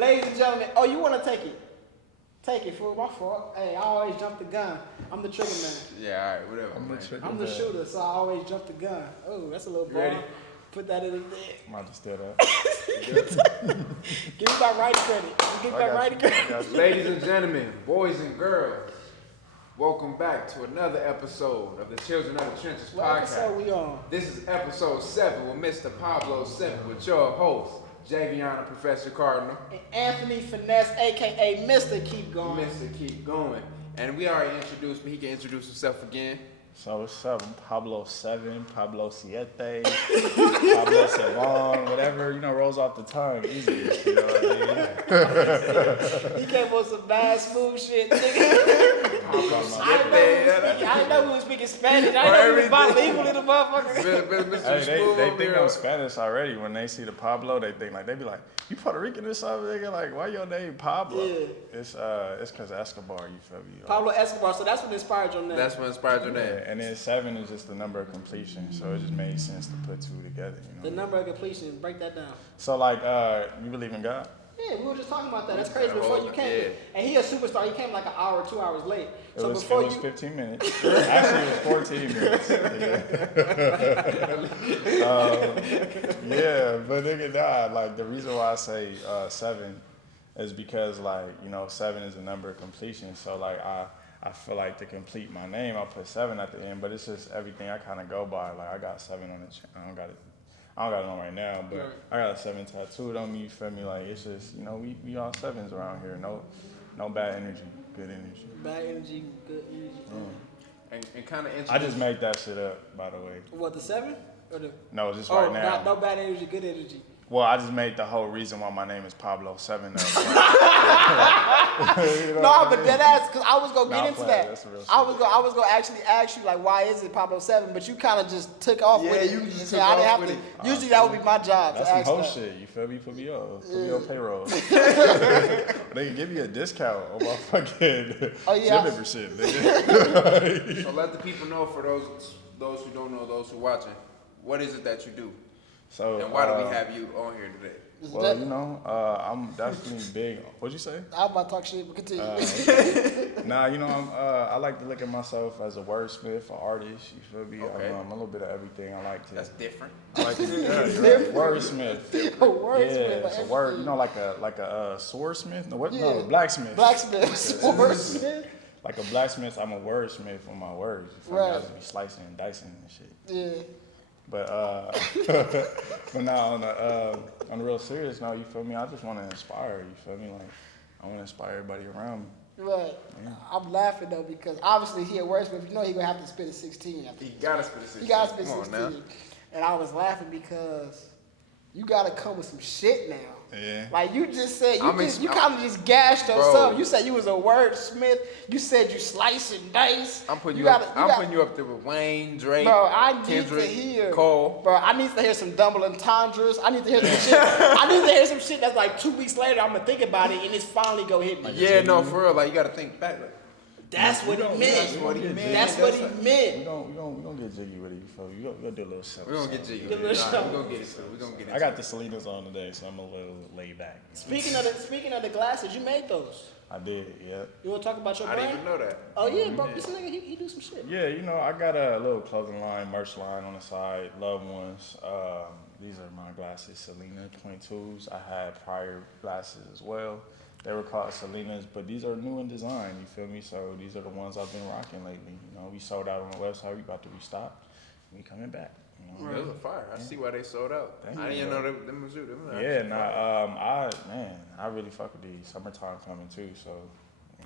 Ladies and gentlemen, oh, you want to take it? Take it, fool. My fault. Hey, I always jump the gun. I'm the trigger man. Yeah, all right, whatever. I'm the shooter, so I always jump the gun. Oh, that's a little ball. Ready? Put that in the I'm about to steal that. Give me my writing credit. Give me my writing credit. Ladies and gentlemen, boys and girls, welcome back to another episode of the Children of the Trenches What podcast. episode we on? This is episode 7 with Mr. PabloSevn with your host, Jaivion and Professor Cardinal. And Anthony Finhess, a.k.a. Mr. Keep Going. Mr. Keep Going. And we already introduced me. He can introduce himself again. So what's up? I'm PabloSevn, Siete, PabloSevn, whatever, rolls off the tongue easiest, you know what I He came on some bad smooth shit, nigga. I didn't know we was speaking Spanish. I didn't know we was bilingual in the motherfucker. Hey, they think I'm Spanish already. When they see the Pablo, they be like, you Puerto Rican or something, nigga? Like, why your name Pablo? Yeah. It's cause Escobar, you feel me? Pablo Escobar, so that's what inspired your name. That's what inspired your name. Yeah, and then 7 is just the number of completion, so it just made sense to put 2 together, The number of completion, break that down. So like, you believe in God? Yeah, we were just talking about that. That's crazy. Before you came, and he a superstar. He came like an hour or 2 hours late. It was 15 minutes. Actually, it was 14 minutes. Yeah, but nigga, nah. Like the reason why I say 7 is because 7 is a number of completion. So like I feel like to complete my name, I'll put 7 at the end. But it's just everything I kind of go by. Like I got 7 on the I don't got it on right now, but I got a 7 tattooed on me, you feel me? Like, it's just, we all 7s around here. No bad energy, good energy. Bad energy, good energy. And kind of I just made that shit up, by the way. What, the 7? Or the... No, just right now. No bad energy, good energy. Well, I just made the whole reason why my name is PabloSevn. But dead ass, because I was gonna get into that. That's real shit. I was gonna actually ask you, like, why is it PabloSevn? But you kind of just took off with it. Yeah, you just So took I didn't off have with to. it. Usually that would be my job That's to some ask whole that. shit, you feel me? Put me on payroll. They can give me a discount on my fucking gym membership, nigga. So let the people know, for those who don't know, those who watching, what is it that you do? So, and why do we have you on here today? Well, I'm definitely big. What'd you say? I was about to talk shit, but continue. Nah, I like to look at myself as a wordsmith, an artist. You feel me? Okay. I'm a little bit of everything. I like to. That's different. I like to wordsmith. Wordsmith. It's a word. Like a swordsmith. No, blacksmith. Blacksmith. Swordsmith. Like a blacksmith, I'm a wordsmith with my words. You feel me? I just be slicing and dicing and shit. Yeah. But now on the real serious note, you feel me? I just want to inspire. You feel me? Like I want to inspire everybody around me. Right. Yeah. I'm laughing though because obviously he a wordsmith. You know he gonna have to spit a 16. He gotta spit a 16. He gotta spit 16. And I was laughing because you gotta come with some shit now. Yeah. Like you just said, you kind of just gashed yourself. You said you was a wordsmith. You said you slice and dice. I'm putting you up there with Wayne, Drake, Kendrick, Cole. Bro, I need to hear some double entendres. I need to hear some shit. I need to hear some shit that's like 2 weeks later. I'm gonna think about it and it's finally gonna hit me. Yeah, no, for real. Like you gotta think back. Like, that's what he meant. That's what he meant. That's what he meant. We gonna get jiggy with it. We gonna do a little something. We gonna get jiggy. We gonna get it. We gonna get it. I got the Selenas on today, so I'm a little laid back. Speaking of the glasses, you made those. I did, yeah. You wanna talk about your brand? I didn't even know that. Oh yeah, bro. This nigga he do some shit. Yeah, I got a little clothing line, merch line on the side, loved ones. These are my glasses, Selena 22s. I had prior glasses as well. They were called Selenas, but these are new in design, you feel me? So these are the ones I've been rocking lately. We sold out on the website, we about to restock. We coming back. Those are fire. I see why they sold out. I didn't know them was you. I really fuck with these. Summertime coming too, so.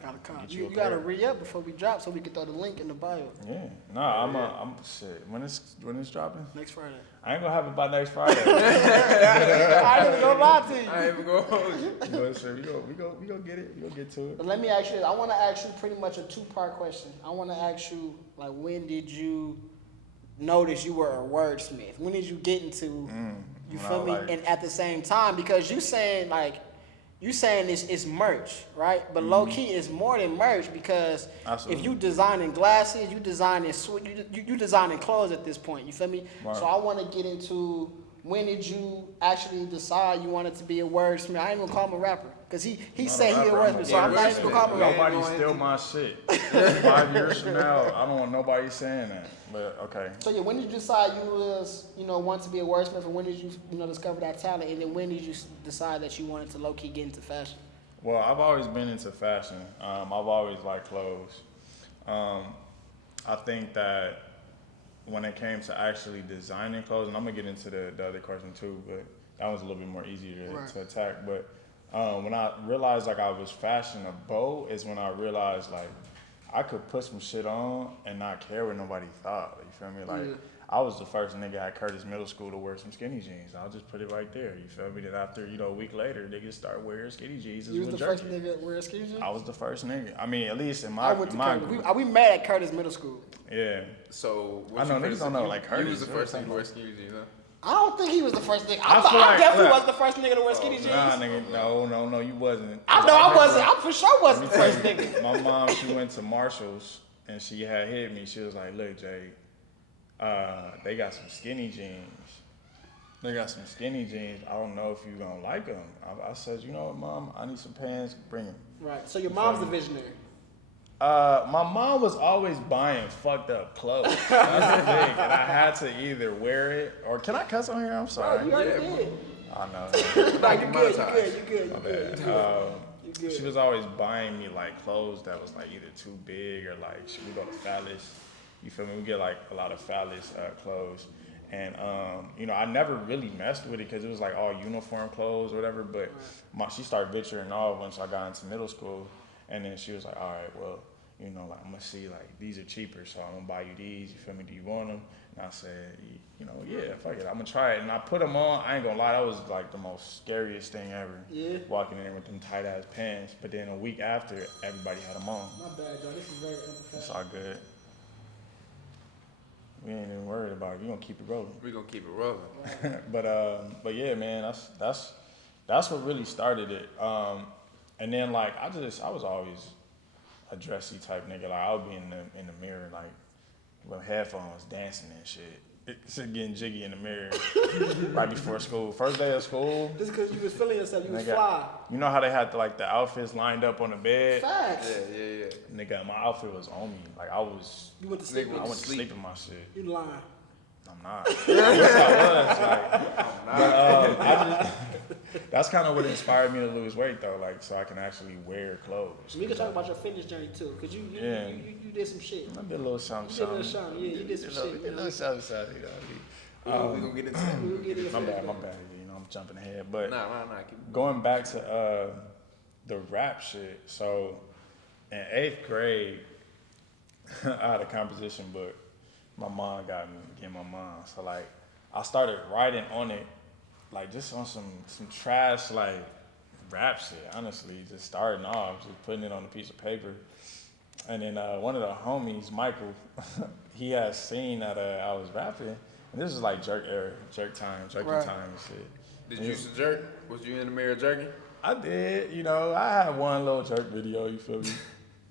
Gotta come. You gotta re-up before we drop so we can throw the link in the bio. Yeah. I'm shit. When it's dropping? Next Friday. I ain't gonna have it by next Friday. I ain't even gonna lie to you. I ain't even gonna hold you. We gonna get it. We gonna get to it. But let me ask you this. I wanna ask you pretty much a 2-part question. I wanna ask you, like, when did you notice you were a wordsmith? When did you get into, you feel me? And at the same time, because you saying it's merch, right? But low key it's more than merch because if you designing glasses, you designing clothes at this point. You feel me? Right. So I want to get into when did you actually decide you wanted to be a wordsmith? I ain't gonna call him a rapper, cause he said he a wordsmith, so I'm not even gonna call him a rapper. Nobody steal my shit. 5 years from now, I don't want nobody saying that. But okay. So yeah, when did you decide you was, want to be a wordsmith, and when did you, discover that talent, and then when did you decide that you wanted to low key get into fashion? Well, I've always been into fashion. I've always liked clothes. I think that when it came to actually designing clothes, and I'm gonna get into the other question too, but that was a little bit more easier to attack. But when I realized like I was fashionable is when I realized like I could put some shit on and not care what nobody thought. You feel me? Like I was the first nigga at Curtis Middle School to wear some skinny jeans. I'll just put it right there. You feel me? Then after, a week later, niggas start wearing skinny jeans. You was the first nigga wearing skinny jeans? I was the first nigga. I mean, at least in my group. We met at Curtis Middle School. Yeah. So I know niggas don't know like Curtis. You was the first nigga to wear skinny jeans, huh? I don't think he was the first nigga. I definitely wasn't the first nigga to wear skinny jeans. Nah, nigga, no, you wasn't. I know I wasn't. I for sure wasn't the first nigga. My mom, she went to Marshall's and she had hit me. She was like, "Look, Jay, they got some skinny jeans. I don't know if you gonna like them." I said, "You know what, Mom? I need some pants. Bring them." Right. So your mom's the visionary. My mom was always buying fucked up clothes. That's the thing. And I had to either wear it or can I cuss on here? I'm sorry. Oh, you already did. I know. You good. She was always buying me like clothes that was like either too big or like we go to Phallus. You feel me? We get like a lot of Phallus clothes. And, I never really messed with it because it was like all uniform clothes or whatever. But she started venturing off once I got into middle school. And then she was like, all right, well, like I'm going to see like these are cheaper. So I'm going to buy you these. You feel me? Do you want them? And I said, yeah, fuck it. I'm going to try it. And I put them on. I ain't going to lie. That was like the most scariest thing ever. Yeah. Walking in there with them tight ass pants. But then a week after, everybody had them on. My bad, y'all. This is very empathetic. It's all good. We ain't even worried about it. We gonna keep it rolling. We gonna keep it rolling. But yeah, man, that's what really started it. And then like I was always a dressy type nigga. Like I would be in the mirror like with headphones dancing and shit. It's getting jiggy in the mirror right before school. First day of school. Just because you was feeling yourself, you was fly. You know how they had the outfits lined up on the bed? Facts. Yeah. Nigga, my outfit was on me. Like I was. You went to sleep. I went to sleep in my shit. You lying. I'm not. I wish I was. I'm not. That's kind of what inspired me to lose weight though. Like so I can actually wear clothes. We can talk about your fitness journey too, cause you did some shit. I did a little something. Yeah, you did some shit. A little something. We gonna get into that. My bad. I'm jumping ahead, but Nah. Going back to the rap shit. So in 8th grade, I had a composition book. My mom got me, my mom. So like, I started writing on it, like just on some trash like rap shit. Honestly, just starting off, just putting it on a piece of paper. And then one of the homies, Michael, he had seen that I was rapping, and this was like jerking time and shit. Did you used to jerk? Was you in the mirror jerking? I did. I had one little jerk video. You feel me?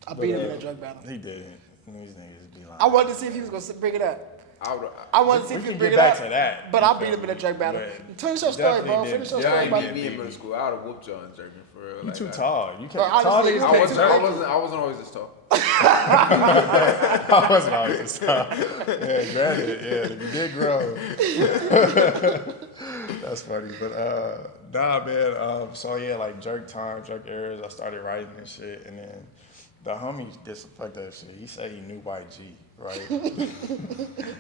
I beat him in a drug battle. He didn't. These niggas be lying. I wanted to see if he was gonna bring it up. I wanted to see if he would bring it back up. To that, but I beat him in a jerk battle. Finish your story, bro. Finish your story. Y'all ain't beat me in middle school. I would have whooped y'all in jerking for real. You too tall. You can't. Tall niggas can't jerk. I wasn't always this tall. I wasn't always this tall. Yeah, granted. Yeah, you did grow. That's funny, but nah, man. So yeah, like jerk time, jerk errors. I started writing and shit, and then the homie disrespect that shit. He said he knew YG, right?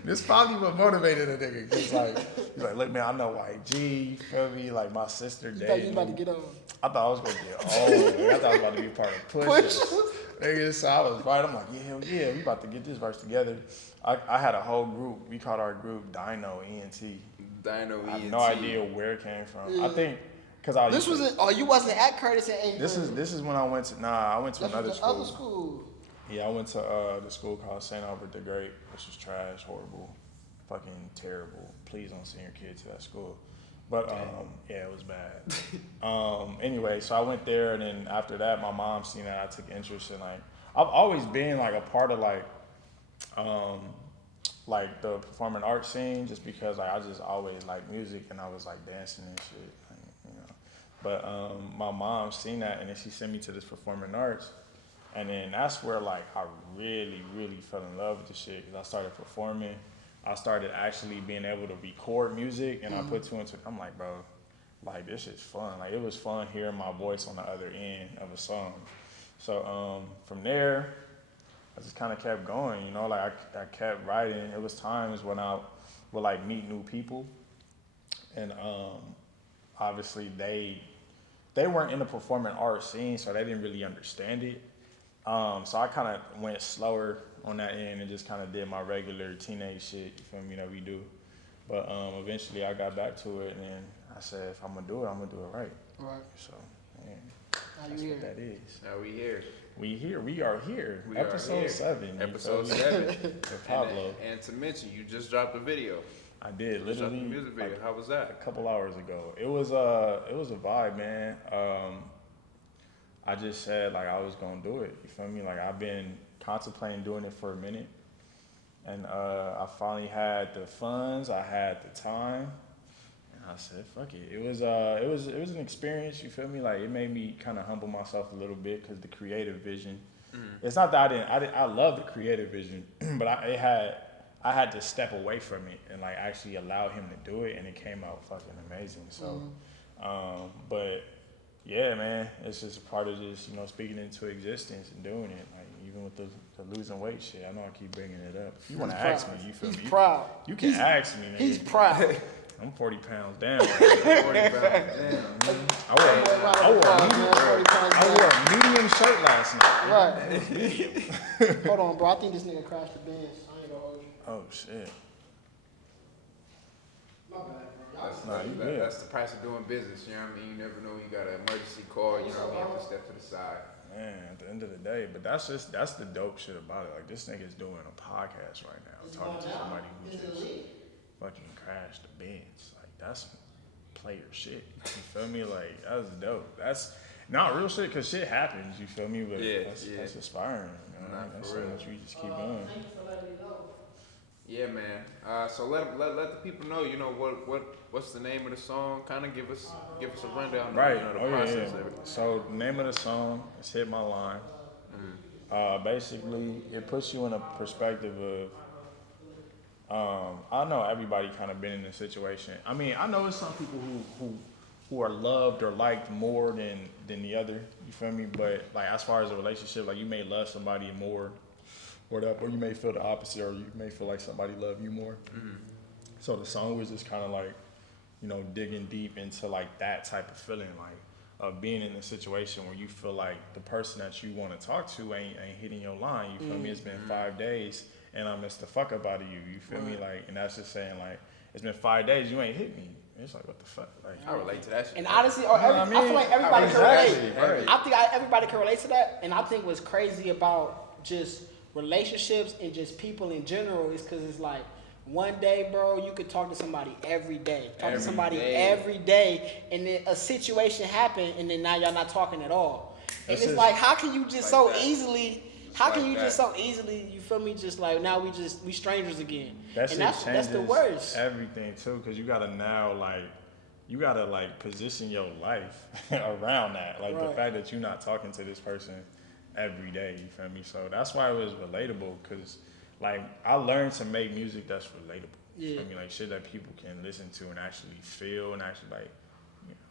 This probably what motivated a nigga. He's like, look, man, I know YG. You feel me? Like my sister dated. You thought you was about to get on? I thought I was gonna get old. I thought I was about to be part of Push. Nigga, so I was right. I'm like, yeah, we about to get this verse together. I had a whole group. We called our group Dino ENT. Dino ENT. I have no idea where it came from. Yeah. I think because I. You wasn't at Curtis in 8th grade. This is when I went to. I went to another school. Other school. Yeah, I went to the school called St. Albert the Great, which was trash, horrible, fucking terrible. Please don't send your kid to that school. But yeah, it was bad. Anyway, so I went there, and then after that, my mom seen that I took interest in like. I've always been like a part of like like the performing arts scene, just because like I just always liked music and I was like dancing and shit, like, you know. But my mom seen that and then she sent me to this performing arts, and then that's where like I really fell in love with the shit because I started performing. I started actually being able to record music, and I put two and two. I'm like, bro, like this shit's fun. Like it was fun hearing my voice on the other end of a song. So from there, I just kind of kept going, you know, like I kept writing. It was times when I would like meet new people, and obviously they weren't in the performing arts scene, so they didn't really understand it. So I kind of went slower on that end and just kind of did my regular teenage shit, you feel me, that we do. But eventually I got back to it, and then I said, if I'm gonna do it, I'm gonna do it right. Right. So, man, Now that's you what here. that is. Now we here. We are here. We Episode are here. 7. Episode 7. With Pablo. And to mention, you just dropped a video. I did, You just dropped a literally. music video. Like, How was that? a couple hours ago. It was a vibe, man. I just said like I was gonna do it. You feel me? Like I've been contemplating doing it for a minute, and I finally had the funds. I had the time, and I said, "Fuck it." It was an experience. You feel me? Like it made me kind of humble myself a little bit because the creative vision. It's not that I love the creative vision, but I had to step away from it and like actually allow him to do it, and it came out fucking amazing. So, but yeah, man, it's just a part of just, you know, speaking into existence and doing it. Like even with the losing weight shit, I know I keep bringing it up. If you want to ask me, you feel me? He's proud. You can ask me, nigga. He's proud. I'm 40 pounds down. Right now. 40 pounds. Damn. I wore a medium shirt last night. Right. Hold on, bro. I think this nigga crashed the Benz. I ain't gonna hold you. Oh shit. My bad, bro. That's the price of doing business. You know what I mean? You never know when you got an emergency call. You know what I mean? You have to step to the side. Man, at the end of the day, but that's the dope shit about it. Like this nigga's doing a podcast right now, talking to somebody who just fucking crashed the Benz. Like that's player shit. You feel me? Like that's dope. That's not real shit because shit happens. You feel me? But that's inspiring. You know? That's something that you just keep doing. Thank you for letting me know. Yeah, man. So let the people know. You know what's the name of the song? Kind of give us a rundown. Right. You know, the process of it. So the name of the song is "Hit My Line." Basically, it puts you in a perspective of. I know everybody kind of been in this situation. I mean, I know it's some people who are loved or liked more than the other. You feel me? But like as far as a relationship, like you may love somebody more. Or you may feel the opposite, or you may feel like somebody love you more. So the song was just kind of like, you know, digging deep into like that type of feeling, like of being in a situation where you feel like the person that you want to talk to ain't hitting your line. You feel me? It's been 5 days and I missed the fuck up out of you. You feel me? Like, and that's just saying like, it's been 5 days, you ain't hit me. It's like, what the fuck? Like, I relate to that shit. And honestly, I feel like everybody can relate. I think everybody can relate to that. And I think what's crazy about just relationships and just people in general is because it's like one day, bro, you could talk to somebody every day. Every day, and then a situation happened, and then now y'all not talking at all. And it's like, how can you just so easily? How can you just so easily? You feel me? Just like now we strangers again. That's the worst. Everything too, because you gotta now position your life around that. Like the fact that you're not talking to this person every day, you feel me? So that's why it was relatable, because like I learned to make music that's relatable. You feel me? Like shit that people can listen to and actually feel and actually like,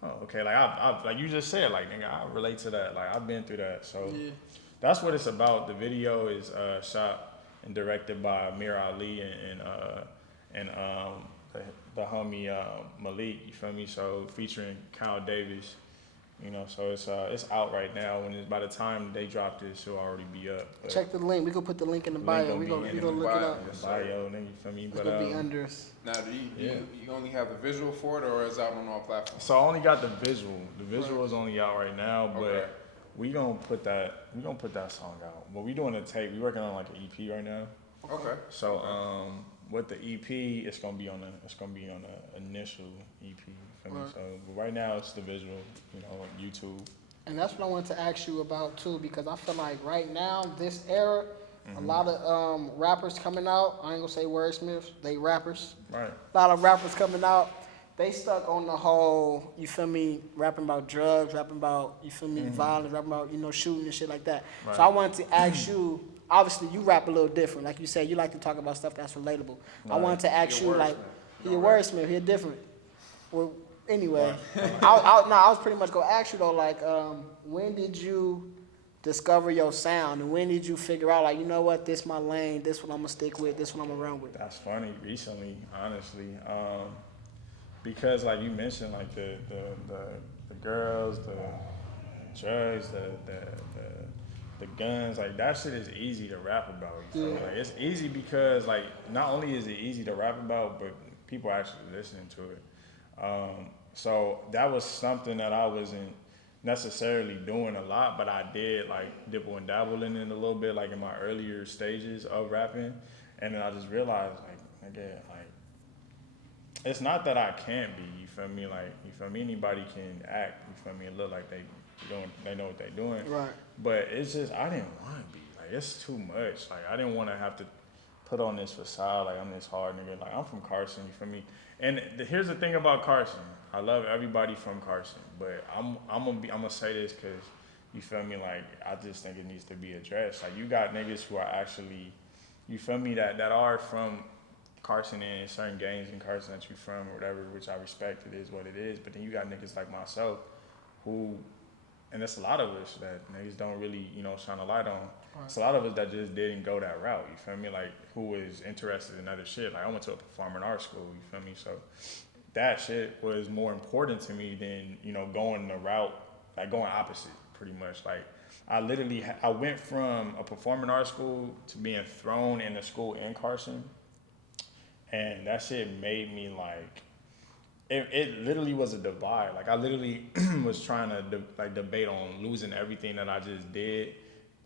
oh, okay, like I like you just said, like nigga, I relate to that. Like I've been through that. So that's what it's about. The video is shot and directed by Amir Ali and the homie Malik, you feel me? So featuring Kyle Davis. You know, so it's out right now. By the time they drop this, it'll already be up. But check the link. We gonna put the link in the bio. We gonna look it up. The bio, nigga, you feel me? It's gonna be under us. Now, do you only have the visual for it, or is it out on all platforms? So I only got the visual. The visual is only out right now, but we gonna put that song out. But we doing a tape. We working on like an EP right now. Okay. So with the EP, it's gonna be on the initial EP. So but right now it's the visual, you know, like YouTube. And that's what I wanted to ask you about too, because I feel like right now, this era, A lot of rappers coming out. I ain't gonna say wordsmiths. They rappers. Right. A lot of rappers coming out. They stuck on the whole, you feel me, rapping about drugs, rapping about, you feel me, violence, rapping about, shooting and shit like that. Right. So I wanted to ask you, obviously you rap a little different. Like you said, you like to talk about stuff that's relatable. I wanted to ask you, like, he a wordsmith, he a different. Well, anyway, I was pretty much gonna ask you though, like, when did you discover your sound, and when did you figure out, like, you know what, this my lane, this what I'm gonna stick with, this what I'm gonna run with? That's funny. Recently, honestly, because like you mentioned, like the girls, the drugs, the guns, like that shit is easy to rap about. You feel me? Like it's easy because like not only is it easy to rap about, but people are actually listening to it. So that was something that I wasn't necessarily doing a lot, but I did like dibble and dabble in it a little bit, like in my earlier stages of rapping, and then I just realized like, again, like it's not that I can't be, you feel me? Like, you feel me? Anybody can act, you feel me? And look like they know what they're doing. Right. But it's just I didn't want to be. Like it's too much. Like I didn't want to have to put on this facade like I'm this hard nigga. Like I'm from Carson, you feel me? And here's the thing about Carson. I love everybody from Carson, but I'm gonna say this because you feel me? Like I just think it needs to be addressed. Like you got niggas who are actually, you feel me? That are from Carson and certain gangs in Carson that you from or whatever, which I respect. It is what it is. But then you got niggas like myself who, and there's a lot of us that niggas don't really, shine a light on. Right. It's a lot of us that just didn't go that route, you feel me? Like, who was interested in other shit. Like, I went to a performing arts school, you feel me? So that shit was more important to me than, going the route, like going opposite, pretty much. Like, I went from a performing arts school to being thrown in a school in Carson. And that shit made me like, it literally was a divide. Like I literally was trying to debate on losing everything that I just did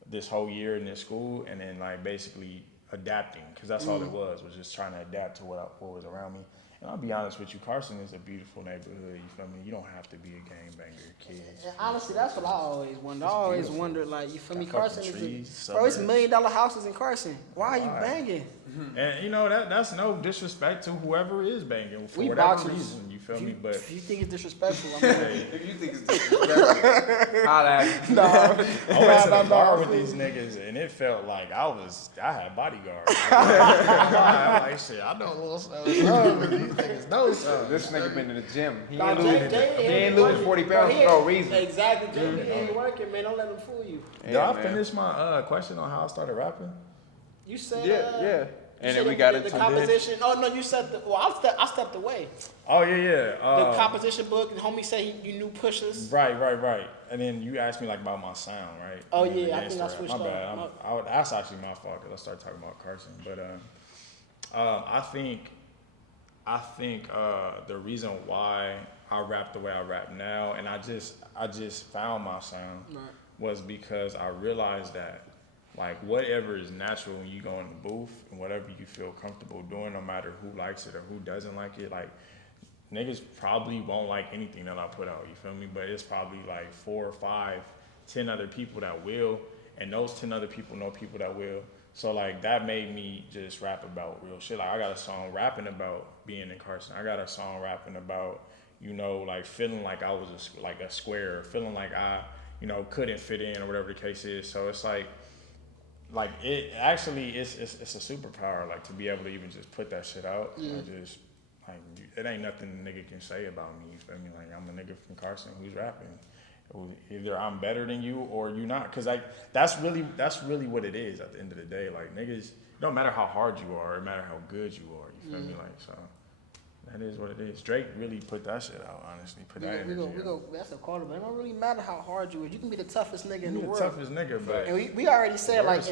this whole year in this school, and then like basically adapting, because that's all it was just trying to adapt to what was around me. And I'll be honest with you, Carson is a beautiful neighborhood, you feel me? You don't have to be a gangbanger, kid. And honestly, that's what I always wonder. I always wondered, like, you feel me? Carson is bro, it's $1 million houses in Carson. Why are you banging? And that's no disrespect to whoever is banging for whatever reason, you feel me? But if you think it's disrespectful, if you think it's disrespectful, holla at me. I went to the bar with these niggas, and it felt like I had bodyguards. I'm like, shit, I know a little something, but these niggas know something. This nigga been in the gym. He Jay ain't losing 40 pounds for no reason. Exactly, Jay ain't working, man. Don't let him fool you. Did I finish my question on how I started rapping? You said, yeah. And then we got into the composition. Oh no, you said I stepped away. Oh yeah. The composition book. The homie said you knew pushers. Right. And then you asked me like about my sound, right? Oh yeah, I think I switched up. My bad. That's actually my fault because I started talking about Carson. But I think the reason why I rap the way I rap now, and I just found my sound, was because I realized that, like, whatever is natural when you go in the booth and whatever you feel comfortable doing, no matter who likes it or who doesn't like it, like, niggas probably won't like anything that I put out, you feel me? But it's probably like 4 or 5, 10 other people that will, and those 10 other people know people that will. So like that made me just rap about real shit. Like I got a song rapping about being in Carson. I got a song rapping about, like feeling like I was a square, feeling like I, couldn't fit in or whatever the case is. So it's like it actually it's a superpower, like to be able to even just put that shit out. And just like it ain't nothing a nigga can say about me. You feel me? Like I'm a nigga from Carson who's rapping. Either I'm better than you or you not, cause like that's really what it is at the end of the day. Like niggas, it don't matter how hard you are, it matter how good you are. You feel me? Like so. That is what it is. Drake really put that shit out, honestly. That's a quote, but it don't really matter how hard you are. You can be the toughest nigga in the world. The toughest nigga, but and we already said like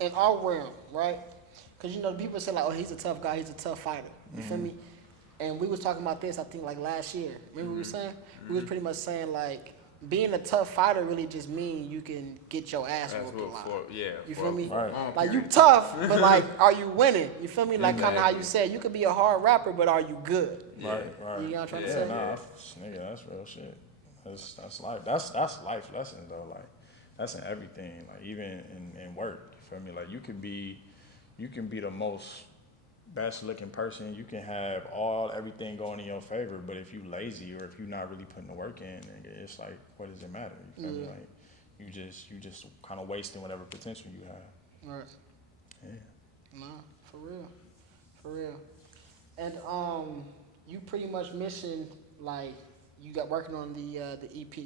in our realm, right? Because people say like, oh, he's a tough guy, he's a tough fighter. You feel me? And we was talking about this, I think like last year. Remember what we were saying? We was pretty much saying like, being a tough fighter really just means you can get your ass whooped a lot. You feel me? Right. Like you tough, but like, are you winning? You feel me? Like kind of how you said, you could be a hard rapper, but are you good? Right. You know what I'm trying to say? Nigga, that's real shit. That's life. That's life lessons though. Like that's in everything. Like even in work. You feel me? Like you can be the most best looking person. You can have everything going in your favor, but if you lazy or if you're not really putting the work in, it's like, what does it matter? You feel me? Like you just kind of wasting whatever potential you have. Right. Yeah. Nah, for real. And you pretty much mentioned like you got working on the EP,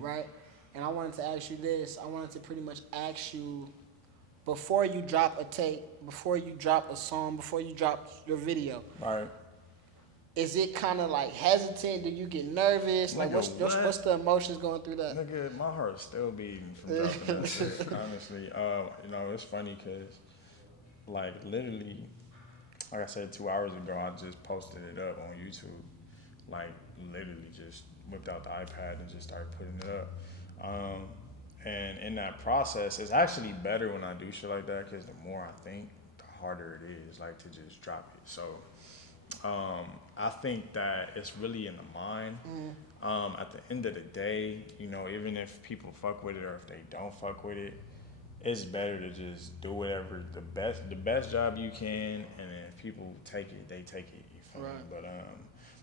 right? And I wanted to ask you this. I wanted to pretty much ask you, before you drop a tape, before you drop a song, before you drop your video, Right. is it kind of like hesitant? Do you get nervous? Like, Nigga, what's the emotions going through that? Nigga, my heart's still beating from dropping that shit, honestly. You know, it's funny because, like, literally, like I said, 2 hours ago, I just posted it up on YouTube. Like, literally just whipped out the iPad and just started putting it up. And in that process, it's actually better when I do shit like that because the more I think, the harder it is, like, to just drop it. So, I think that it's really in the mind. At the end of the day, you know, even if people fuck with it or if they don't fuck with it, it's better to just do whatever the best job you can, and then if people take it, they take it. You feel me?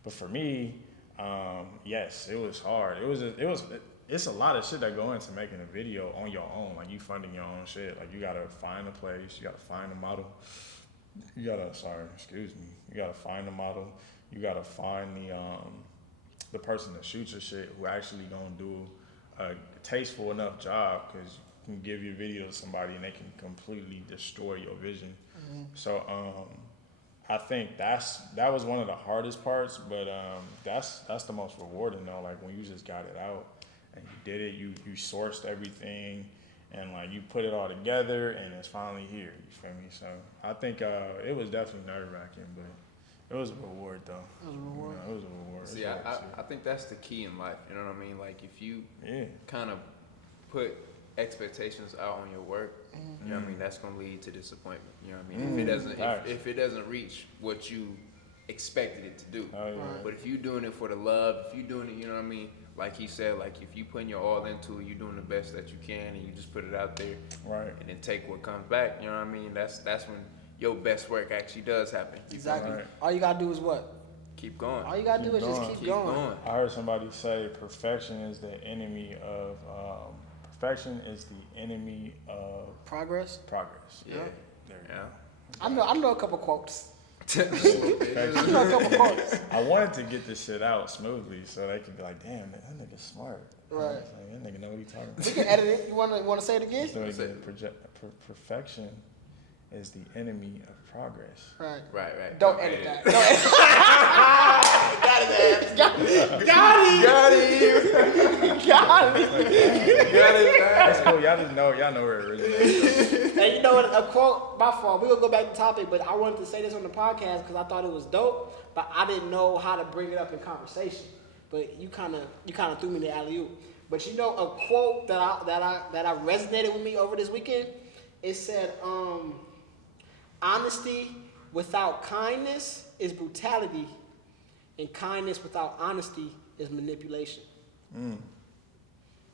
But for me, yes, it was hard. It's a lot of shit that go into making a video on your own. Like, you funding your own shit. Like, you gotta find a place, you gotta find a model. You gotta find the model. You gotta find the person that shoots your shit who actually gonna do a tasteful enough job, because you can give your video to somebody and they can completely destroy your vision. So I think that was one of the hardest parts, but that's the most rewarding though. Like, when you just got it out and you did it, you sourced everything, and like you put it all together, and it's finally here. You feel me? So I think it was definitely nerve-wracking, but it was a reward though. It was a reward. You know, it was a reward. See, I think that's the key in life. You know what I mean? Like, if you kind of put expectations out on your work, you know what I mean, that's gonna lead to disappointment. You know what I mean? If it doesn't reach what you expected it to do. But if you're doing it for the love, if you're doing it, you know what I mean, like he said, like, if you putting your all into it, you're doing the best that you can, and you just put it out there, and then take what comes back. You know what I mean? That's when your best work actually does happen. Exactly. All you gotta do is what? Keep going. All you gotta do is just keep going. I heard somebody say perfection is the enemy of Progress. Yeah. There you go. I know a couple quotes. I wanted to get this shit out smoothly so they could be like, damn, that nigga's smart. Right. Like, that nigga know what he talking about. We can edit it. You wanna say it again? So again, perfection is the enemy of progress. Right. Don't edit that. Don't edit that. Got it. That's cool. Y'all know where it originated. And you know what? A quote. My fault. We're gonna go back to the topic, but I wanted to say this on the podcast because I thought it was dope, but I didn't know how to bring it up in conversation. But you kind of threw me the alley-oop. But you know, a quote that I resonated with me over this weekend. It said, "Honesty without kindness is brutality, and kindness without honesty is manipulation."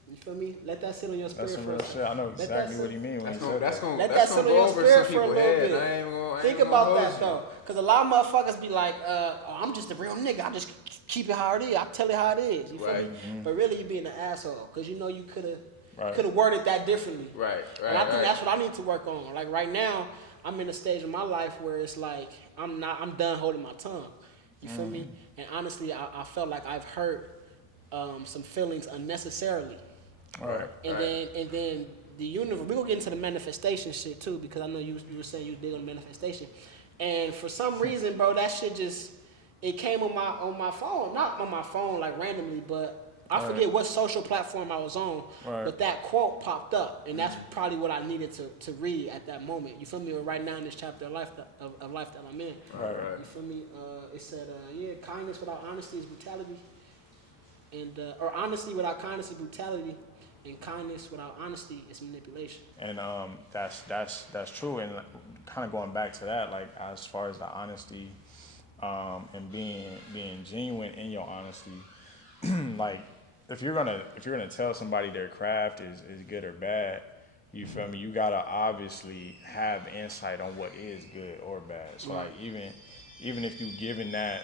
You feel me? Let that sit on your spirit. That's some real shit. I know exactly what he means when he said that. That's gonna sit on go your over spirit some for a people's little head. bit. Think about that though, because a lot of motherfuckers be like, oh, "I'm just a real nigga. I just keep it how it is. I tell it how it is." You feel me? But really, you being an asshole, because you know you could have worded that differently. Right. And I think that's what I need to work on. Like, right now, I'm in a stage of my life where it's like I'm done holding my tongue. You feel me? And honestly, I felt like I've hurt some feelings unnecessarily. And then the universe. We gonna get into the manifestation shit too, because I know you were saying you did on manifestation, and for some reason, bro, that shit just it came on my phone, not on my phone like randomly, but I forget what social platform I was on, but that quote popped up, and that's probably what I needed to read at that moment. You feel me? Or right now in this chapter of life that I'm in. You feel me? It said, kindness without honesty is brutality, and or honesty without kindness is brutality, and kindness without honesty is manipulation. And that's true. And kind of going back to that, like, as far as the honesty, and being genuine in your honesty, like, if you're gonna tell somebody their craft is good or bad, You feel me? You gotta obviously have insight on what is good or bad. So like even if you giving that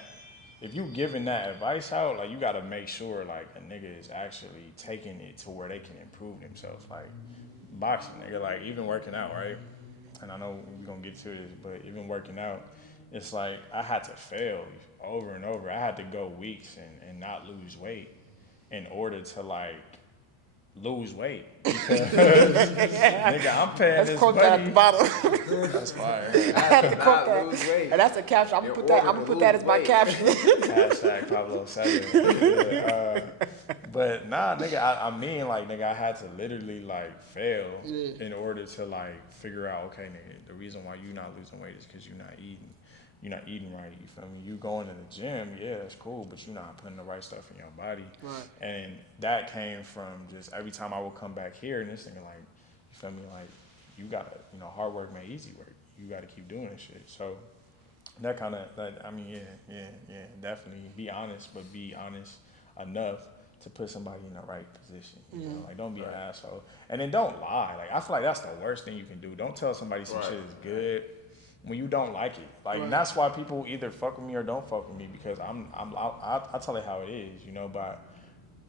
advice out, like you gotta make sure like a nigga is actually taking it to where they can improve themselves. Like boxing, nigga, like even working out, right? And I know we're gonna get to this, but even working out, it's like I had to fail over and over. I had to go weeks and not lose weight in order to like lose weight because nigga, I'm paying Let's this quote money. that at the bottom. That's fire. I had to quote that. Lose weight. And that's the caption. I'm gonna put that as my caption. Hashtag PabloSevn. But nah, nigga, I mean like nigga, I had to literally like fail in order to like figure out, okay, nigga, the reason why you not losing weight is because you're not eating. You're not eating right, you feel me? You going to the gym, yeah, that's cool, but you're not putting the right stuff in your body. Right. And that came from just every time I would come back here and this thing like, you feel me? Like, you gotta, hard work make easy work. You gotta keep doing this shit. So that kind of, yeah, definitely be honest, but be honest enough to put somebody in the right position. You know, like don't be an asshole. And then don't lie. Like I feel like that's the worst thing you can do. Don't tell somebody some shit is good when you don't like it. Like and that's why people either fuck with me or don't fuck with me because I tell it how it is, but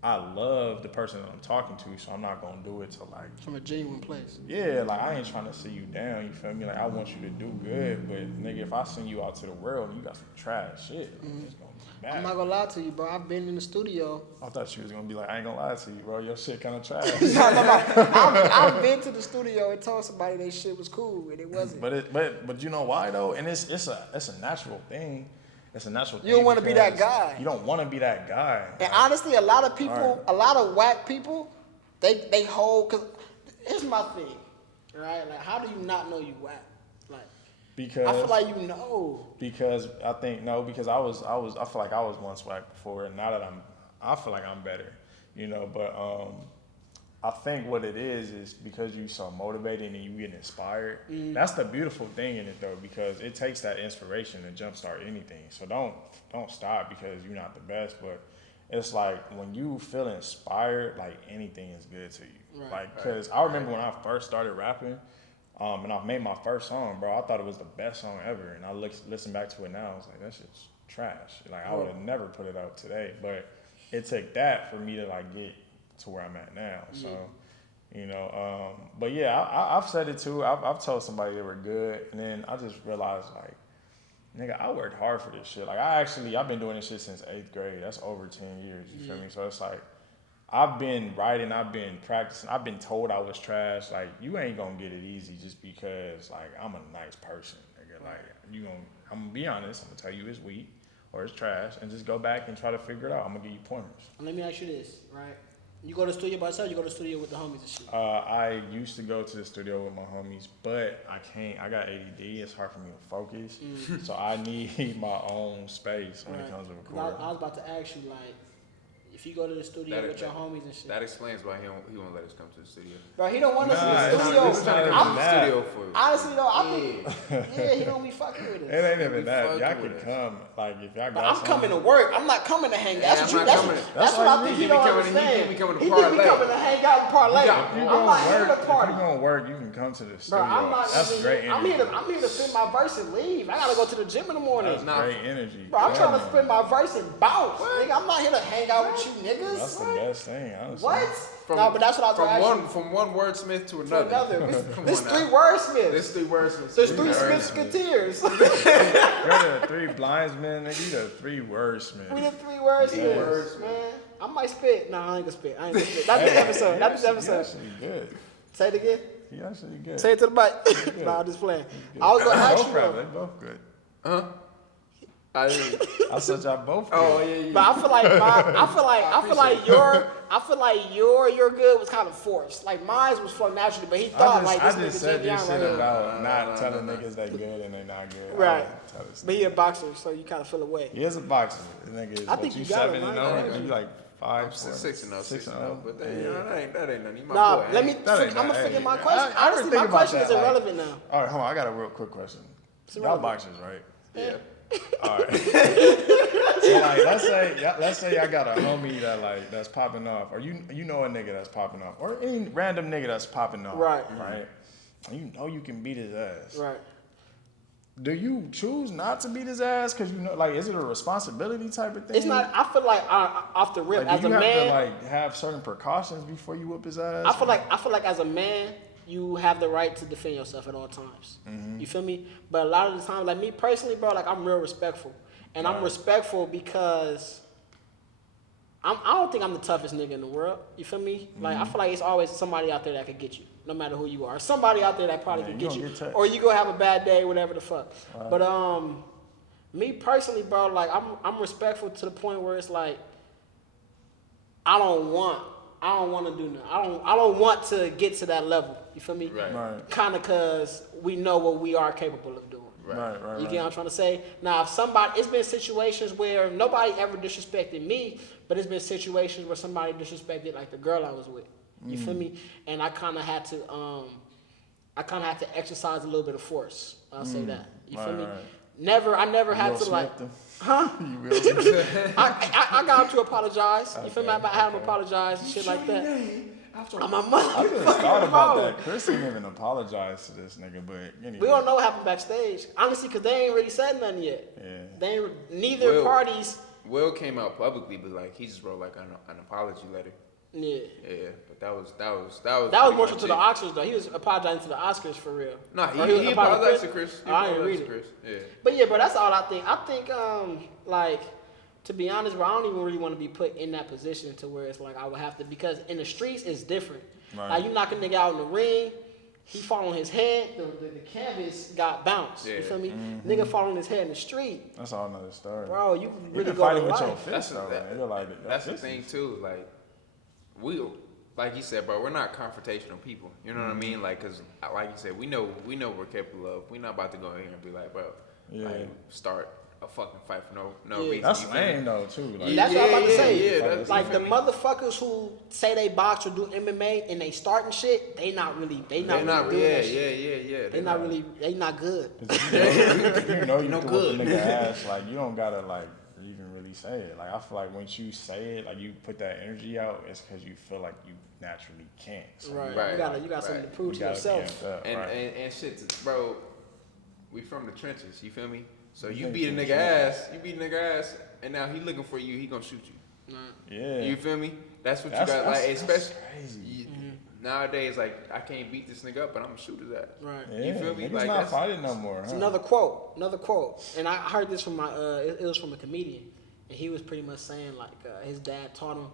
I love the person that I'm talking to, so I'm not gonna do it to like From a genuine place. Yeah, like I ain't trying to see you down, you feel me? Like I want you to do good, but nigga, if I send you out to the world and you got some trash shit, it's gonna be bad. I'm not gonna lie to you, bro. I've been in the studio. I thought she was gonna be like, I ain't gonna lie to you, bro. Your shit kind of trash. I've been to the studio and told somebody their shit was cool and it wasn't. But you know why though? And it's a natural thing. It's a natural thing. You don't want to be that guy. You don't want to be that guy. And honestly, a lot of people, a lot of whack people, they hold. Cause here's my thing, right? Like, how do you not know you whack? Like, because I feel like you know. Because I think because I feel like I was once whack before, and now that I feel like I'm better, But I think what it is because you're so motivated and you get inspired. That's the beautiful thing in it though, because it takes that inspiration to jumpstart anything. So don't stop because you're not the best, but it's like when you feel inspired, like anything is good to you. Right. Like, cause I remember when I first started rapping, and I made my first song, bro. I thought it was the best song ever, and I listened back to it now. I was like, that shit's trash. Like I would have never put it out today, but it took that for me to like get to where I'm at now. So, but yeah, I've said it too. I've told somebody they were good, and then I just realized like, nigga, I worked hard for this shit. Like I've been doing this shit since 8th grade. That's over 10 years. You feel me? So it's like, I've been writing, I've been practicing, I've been told I was trash. Like you ain't gonna get it easy just because like I'm a nice person, nigga. Like I'm gonna be honest. I'm gonna tell you it's weak or it's trash, and just go back and try to figure it out. I'm gonna give you pointers. Let me ask you this, right? You go to the studio by yourself, you go to the studio with the homies and shit? I used to go to the studio with my homies, but I can't. I got ADD. It's hard for me to focus. So I need my own space when it comes to recording. I was about to ask you, like, if you go to the studio with your homies and shit. That explains why he won't let us come to the studio. Bro, he don't want us in the studio. He's trying to come to the studio for you. Honestly though, I think, he don't be fucking with us. It ain't even that. Y'all can come. Like, if y'all got I'm coming to work. I'm not coming to hang out. That's what I think he don't understand. He coming to He parlay. think we coming to hang out and parlay. I'm not here to party. If you're gonna work, you can come to the studio. Bro, That's great energy. I'm here to spend my verse and leave. I gotta go to the gym in the morning. That's great energy. Bro, I'm trying to spend my verse and bounce. Nigga, I'm not here to hang out with you niggas. That's the best thing, honestly. What? No, but that's what I was asking. From one wordsmith to another. There's three wordsmiths. There's three wordsmiths. There's three Smith-Sketeers. You're the three blindsmen, nigga. You the three wordsmiths. We the three wordsmiths, man. I might spit. No, I ain't gonna spit. That's the episode. That's the episode. You actually good. Say it again. You actually good. Say it to the mic. Nah, I'm just playing. I was gonna ask you. They both good. Huh? I said y'all both good. Oh yeah. But I feel like your good was kind of forced. Like mine was flowing naturally, but he thought I this just nigga said this shit right about not telling niggas they good and they not good. Right. But he a boxer, so you kind of feel away. He is a boxer. The nigga is, I think you got 7-0. You like 5, 6-0. 6-0. But that ain't nothing. Nah, let me. I'm gonna figure my question. Honestly, my question is irrelevant now. All right, hold on. I got a real quick question. Y'all boxers, right? Yeah. All right. So like, let's say I got a homie that's popping off, or you know a nigga that's popping off, or any random nigga that's popping off, right? And you know you can beat his ass, Right. Do you choose not to beat his ass because you know, like, is it a responsibility type of thing? It's not. I feel like off the rip, like, as a man, you have to like have certain precautions before you whoop his ass. I feel like as a man, you have the right to defend yourself at all times. Mm-hmm. You feel me? But a lot of the time, like me personally, bro, like I'm real respectful, and I'm respectful because I don't think I'm the toughest nigga in the world. You feel me? Like I feel like it's always somebody out there that could get you, no matter who you are. Somebody out there that probably could get you, or you gonna have a bad day, whatever the fuck. Right. But me personally, bro, like I'm respectful to the point where it's like I don't want to do nothing. I don't want to get to that level. You feel me? Right. Kind of because we know what we are capable of doing. Right. You get what I'm trying to say? Now, it's been situations where nobody ever disrespected me, but it's been situations where somebody disrespected like the girl I was with. You feel me? And I kind of had to exercise a little bit of force. I'll say that. You feel me? Right. I never had to like, huh? I got him to apologize. You feel me? I had him apologize and shit like that. I'm my mother. I just thought about that. Chris didn't even apologize to this nigga, but anyway. We don't know what happened backstage, honestly, because they ain't really said nothing yet. Yeah. Neither parties. Will came out publicly, but like he just wrote like an apology letter. Yeah. Yeah, but that was more so to the Oscars though. He was apologizing to the Oscars for real. No, he apologized to Chris. I didn't read it. Yeah. But yeah, bro, that's all I think. I think like, to be honest, bro, I don't even really want to be put in that position to where it's like I would have to, because in the streets it's different. Right. Like you knock a nigga out in the ring, he fall on his head, the canvas got bounced. Yeah. You feel me? Mm-hmm. Nigga fall on his head in the street. That's all another story. Bro, you really can go fight to with life. your fist, That's the thing too. Like like you said, bro, we're not confrontational people. You know what I mean? Like, cause like you said, we know we're capable of. We're not about to go in here and be like, bro, like start a fucking fight for no reason. That's lame though too. Like, that's what I'm about to say. Yeah, like the motherfuckers who say they box or do MMA and they starting shit, they not really doing that shit. Yeah. They not good. You know can whoop a nigga ass. Like you don't gotta like even really say it. Like I feel like once you say it, like you put that energy out, it's because you feel like you naturally can't. So right. You got something to prove to yourself. And shit, bro. We from the trenches. You feel me? So you beat a nigga ass, and now he looking for you. He gonna shoot you. Yeah. You feel me? That's what you got. Like especially nowadays, like I can't beat this nigga up, but I'm gonna shoot his ass. Right. Yeah, you feel me? Niggas like not fighting no more. It's another quote, and I heard this from it was from a comedian, and he was pretty much saying like his dad taught him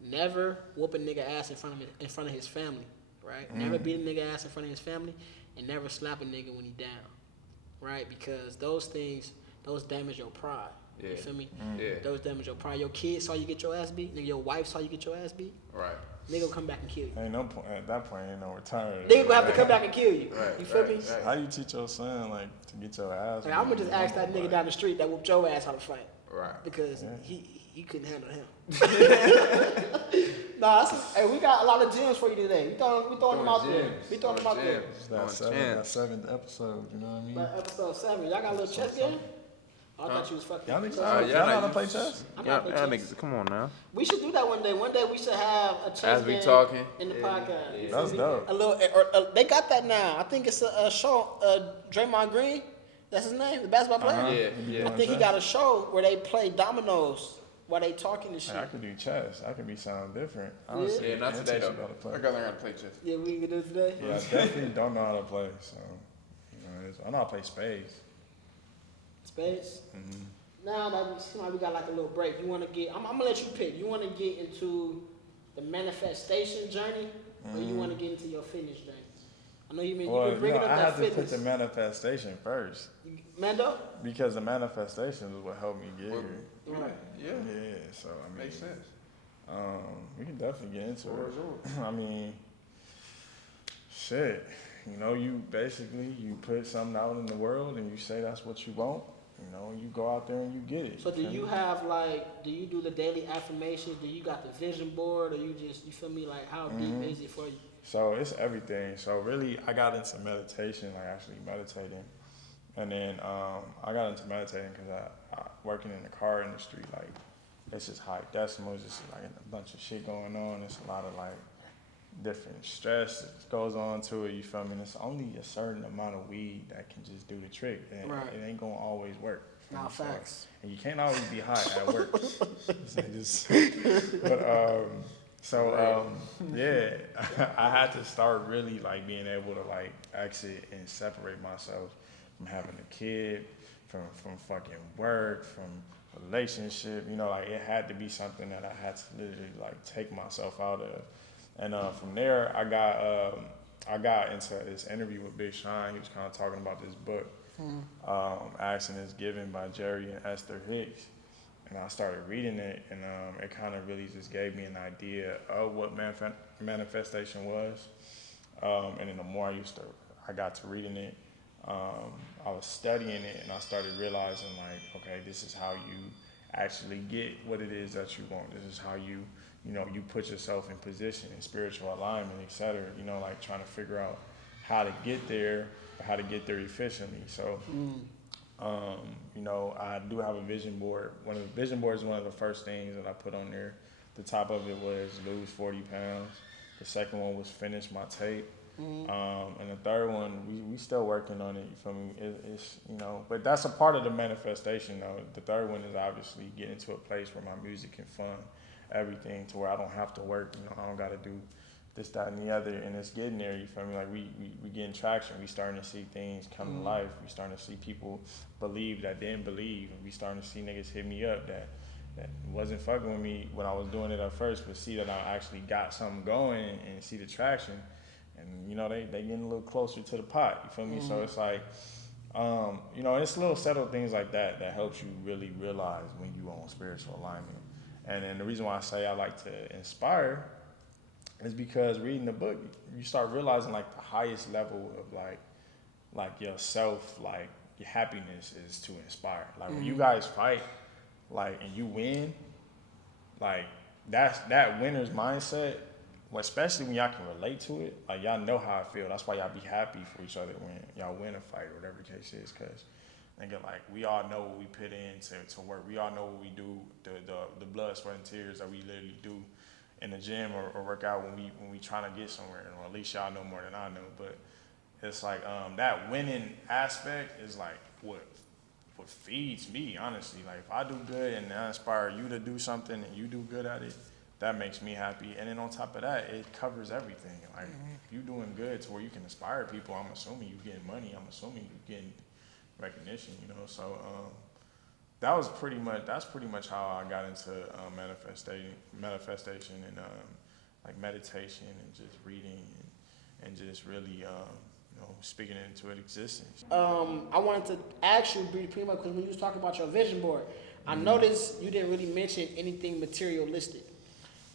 never whoop a nigga ass in front of his family, right? Never beat a nigga ass in front of his family, and never slap a nigga when he down. Right, because those damage your pride. Yeah. You feel me? Yeah. Those damage your pride. Your kids saw you get your ass beat. Nigga, your wife saw you get your ass beat. Right. Nigga will come back and kill you. Ain't no point at that point. Ain't no return. Nigga gonna have to come back and kill you. Right. You feel me? Right. How you teach your son like to get your ass? Like, I'm gonna just ask that nigga down the street that whooped your ass how to fight. Right. Because he couldn't handle him. Hey, we got a lot of gems for you today. We throwing them out there. We throwing them out there. That seventh episode, you know what I mean? That episode 7. Y'all got a little chess game? I thought you was fucking. Y'all know how to play chess? Y'all niggas, come on now. We should do that one day. One day we should have a chess game talking in the podcast. Yeah. That's dope. A little, they got that now. I think it's a show. Draymond Green, that's his name, the basketball player. Yeah. I think he got a show where they play dominoes while they talking and shit. I could do chess. I could be sounding different. Yeah, not today though. I gotta learn how to play chess. Yeah, we can do it today. Yeah, I definitely don't know how to play. So, I know how to play spades. Spades. Now that we got like a little break, you want to get? I'm gonna let you pick. You want to get into the manifestation journey, or you want to get into your fitness journey? I know you've been bringing up that fitness. I have to put the manifestation first. Mando? Because the manifestation is what helped me get here. Right. Yeah. So I mean, makes sense. We can definitely get into it. I mean, shit. You basically put something out in the world and you say that's what you want. You go out there and you get it. So do you have do you do the daily affirmations? Do you got the vision board, or you feel me? Like how deep is it for you? So it's everything. So really, I got into meditation, like actually meditating. And then I got into meditating because I working in the car industry, like it's just high decimals, it's like a bunch of shit going on. It's a lot of like different stress that goes on to it, you feel me? And it's only a certain amount of weed that can just do the trick. And it ain't gonna always work. Nah, facts. And you can't always be high at work. Yeah, I had to start really like being able to like exit and separate myself from having a kid, from fucking work, from relationship. You know, like it had to be something that I had to literally like take myself out of. And from there, I got into this interview with Big Sean. He was kind of talking about this book, Action is Given by Jerry and Esther Hicks. And I started reading it, and it kind of really just gave me an idea of what manifestation was. And then the more I got to reading it, I was studying it, and I started realizing like, okay, this is how you actually get what it is that you want. This is how you put yourself in position in spiritual alignment, etc. You know, like trying to figure out how to get there, or how to get there efficiently. So, you know, I do have a vision board. One of the vision boards is one of the first things that I put on there. The top of it was lose 40 pounds. The second one was finish my tape. And the third one, we still working on it. You feel me? It's you know, but that's a part of the manifestation though. The third one is obviously getting to a place where my music can fund everything, to where I don't have to work. You know, I don't got to do this, that, and the other, and it's getting there. You feel me? Like we getting traction. We starting to see things come to life. We starting to see people believe that didn't believe, and we starting to see niggas hit me up that wasn't fucking with me when I was doing it at first, but see that I actually got something going and see the traction. And you know, they getting a little closer to the pot. You feel me? So it's like, you know, it's little subtle things like that that helps you really realize when you on spiritual alignment. And then the reason why I say I like to inspire is because reading the book, you start realizing like the highest level of like yourself, like your happiness is to inspire. Like when you guys fight, like and you win, like that winner's mindset. Well, especially when y'all can relate to it, like y'all know how I feel. That's why y'all be happy for each other when y'all win a fight or whatever the case is. Cause nigga, like we all know what we put in to work. We all know what we do, the blood, sweat, and tears that we literally do in the gym or work out when we trying to get somewhere. Or at least y'all know more than I know. But it's like that winning aspect is like what feeds me, honestly. Like if I do good and I inspire you to do something and you do good at it, that makes me happy. And then on top of that, it covers everything. Like if you doing good to where you can inspire people, I'm assuming you getting money. I'm assuming you getting recognition, you know. So that's pretty much how I got into manifestation and like meditation and just reading and just really you know, speaking it into existence. I wanted to ask you pretty much because when you was talking about your vision board, I noticed you didn't really mention anything materialistic.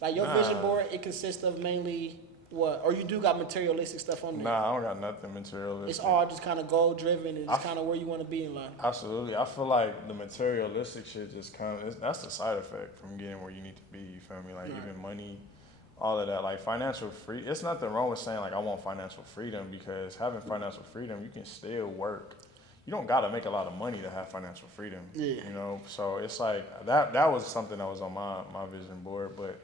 Like your vision board, it consists of mainly what? Or you do got materialistic stuff on there? Nah, I don't got nothing materialistic. It's all just kind of goal driven and it's kind of where you want to be in life. Absolutely. I feel like the materialistic shit just kind of, that's the side effect from getting where you need to be, you feel me? Like even money, all of that. Like financial freedom, it's nothing wrong with saying like I want financial freedom, because having financial freedom, you can still work. You don't got to make a lot of money to have financial freedom, you know? So it's like, that was something that was on my vision board, but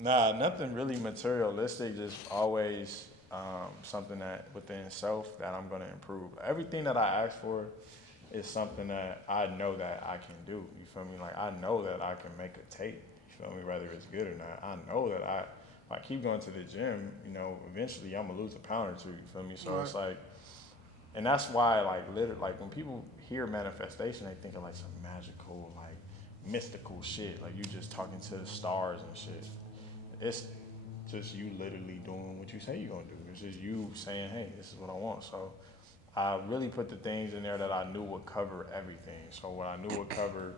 nah, nothing really materialistic, just always something that within self that I'm going to improve. Everything that I ask for is something that I know that I can do. You feel me? Like I know that I can make a tape. You feel me? Whether it's good or not. I know that if I keep going to the gym, you know, eventually I'm going to lose a pound or two. You feel me? So it's like, and that's why like literally, like when people hear manifestation, they think of like some magical, like mystical shit. Like you just talking to the stars and shit. It's just you literally doing what you say you're gonna do. It's just you saying, hey, this is what I want. So I really put the things in there that I knew would cover everything. So what I knew would cover,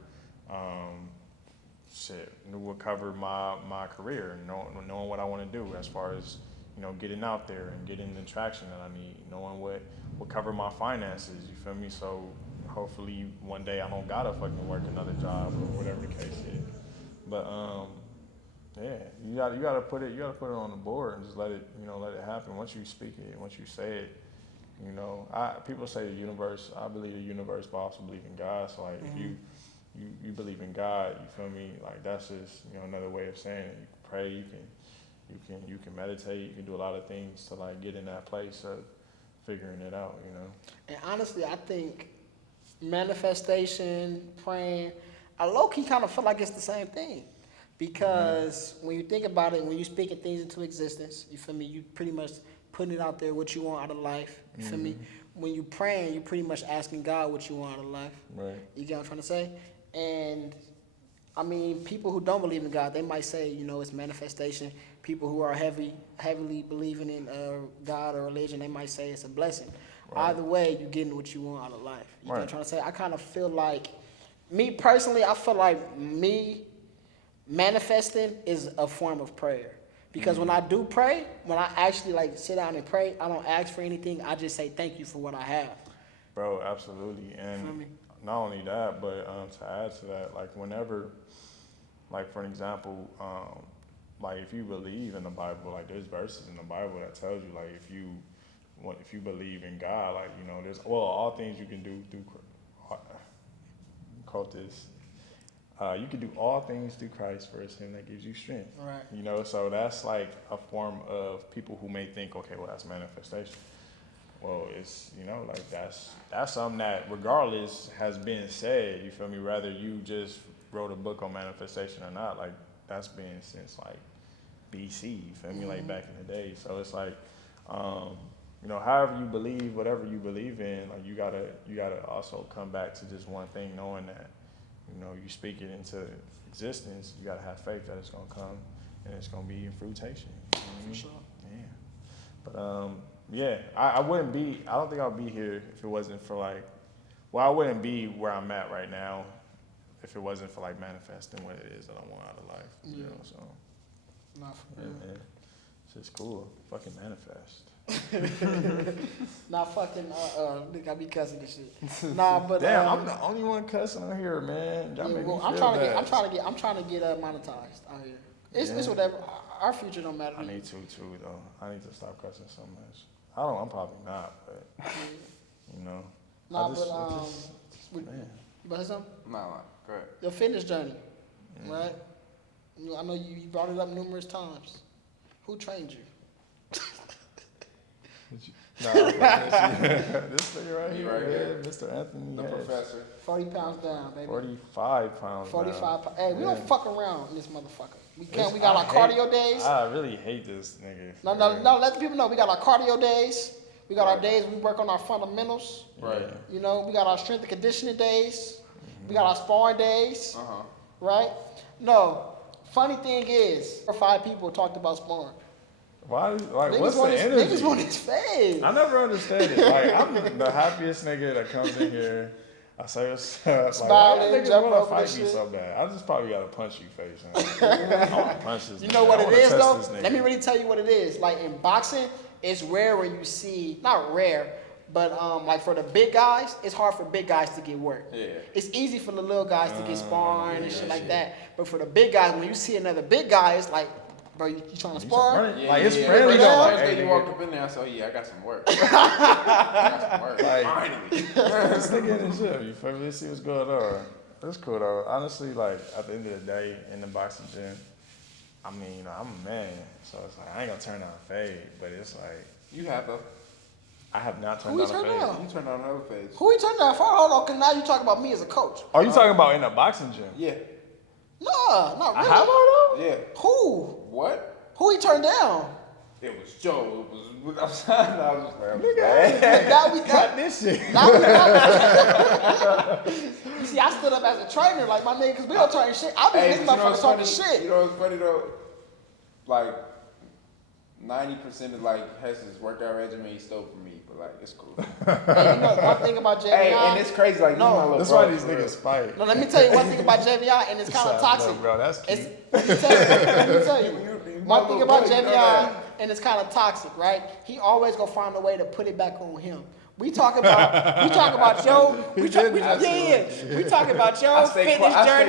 would cover my career, knowing what I want to do as far as, you know, getting out there and getting the traction that I need, knowing what will cover my finances, you feel me? So hopefully one day I don't gotta fucking work another job or whatever the case is. But yeah, you gotta put it on the board and just let it happen. Once you speak it, once you say it, You know, people say the universe. I believe the universe, but I also believe in God. So like, if you believe in God, you feel me? Like that's just another way of saying it. You can pray, you can meditate, you can do a lot of things to like get in that place of figuring it out. And honestly, I think manifestation, praying, I low-key kind of feel like it's the same thing. Because when you think about it, when you're speaking things into existence, you feel me? You pretty much putting it out there what you want out of life. You feel me? When you praying, you pretty much asking God what you want out of life. Right. You get what I'm trying to say? And I mean, people who don't believe in God, they might say, it's manifestation. People who are heavily believing in God or religion, they might say it's a blessing. Right. Either way, you're getting what you want out of life. You get what I'm trying to say? I kind of feel like, me personally, I feel like me manifesting is a form of prayer. Because when I do pray, when I actually like sit down and pray, I don't ask for anything. I just say thank you for what I have. Bro, absolutely. And not only that, but to add to that, like whenever, like for an example, like if you believe in the Bible, like there's verses in the Bible that tells you like if you believe in God, like there's all things you can do through quote this. You can do all things through Christ first, him that gives you strength. Right. So that's like a form of people who may think, okay, well that's manifestation. Well, it's like that's something that regardless has been said. You feel me? Whether you just wrote a book on manifestation or not, like that's been since like BC. You feel me? Like back in the day. So it's like, however you believe, whatever you believe in, like you gotta also come back to just one thing, knowing that. You speak it into existence, you gotta have faith that it's gonna come and it's gonna be in fruitation. For sure. Yeah. But I wouldn't be, I don't think I'll be here if it wasn't for like, I wouldn't be where I'm at right now if it wasn't for like manifesting what it is that I want out of life. So. Not for real. Yeah. It's just cool. Fucking manifest. Not fucking nigga, I be cussing this shit. Nah, but damn, I'm the only one cussing on here, man. I'm trying to get monetized out here. It's whatever. Our future don't matter. I need to too though. I need to stop cussing so much. I'm probably not, but Nah, man. you about to say something? No, go ahead. Your fitness journey, right? I know you brought it up numerous times. Who trained you? Nah, this nigga right here, Mr. Anthony, the professor. 40 pounds down, baby. 45 pounds 45 down. pounds. Hey, we don't fuck around in this motherfucker. We got our cardio days. I really hate this nigga. No, let the people know. We got our cardio days. We got our days we work on our fundamentals. Right. We got our strength and conditioning days. We got our sparring days. Right? No. Funny thing is, 4 or 5 people talked about sparring. Why? Like, what's the energy? Niggas want his face. I never understand it. Like, I'm the happiest nigga that comes in here. I say what's up. Like, why niggas want to fight me so bad? I just probably got to punch you face. I want to punch this. You know what it is, though? Let me really tell you what it is. Like, in boxing, it's rare when you see, not rare, but like for the big guys, it's hard for big guys to get work. Yeah. It's easy for the little guys to get sparring and shit like that. But for the big guys, when you see another big guy, it's like, bro, you trying to spar? Like, it's friendly though. Like, first day you walked up in there, I said, I got some work. I got some work. Like, finally. This nigga in the gym, you feel me? Let's see what's going on. It's cool though. Honestly, like, at the end of the day, in the boxing gym, I mean, I'm a man, so it's like, I ain't gonna turn down a fade, but it's like. You have though. I have not turned down a fade. You turned down another fade. Who he turned down for? Hold on, because now you talking about me as a coach. Oh, you talking about in a boxing gym? Yeah. No, not really. I have though? Yeah. Who? What? Who he turned down? It was Joe. It was outside. I was just like, Nigga, Now we got this shit. You see, I stood up as a trainer, like my nigga, because we don't train shit. I be this motherfucker talking shit. You know what's funny though? Like 90% of like Hess's workout regimen he stole from me, but like it's cool. Hey, you know one thing about Jaivion? Hey, and it's crazy. Like that's why these niggas fight. No, let me tell you one thing about Jaivion, and it's kind of toxic. Bro, that's cute. Let me tell you. One thing about Jaivion, and it's kind of toxic, right? He always gonna find a way to put it back on him. We talk about your, we talk about your fitness journey. I stay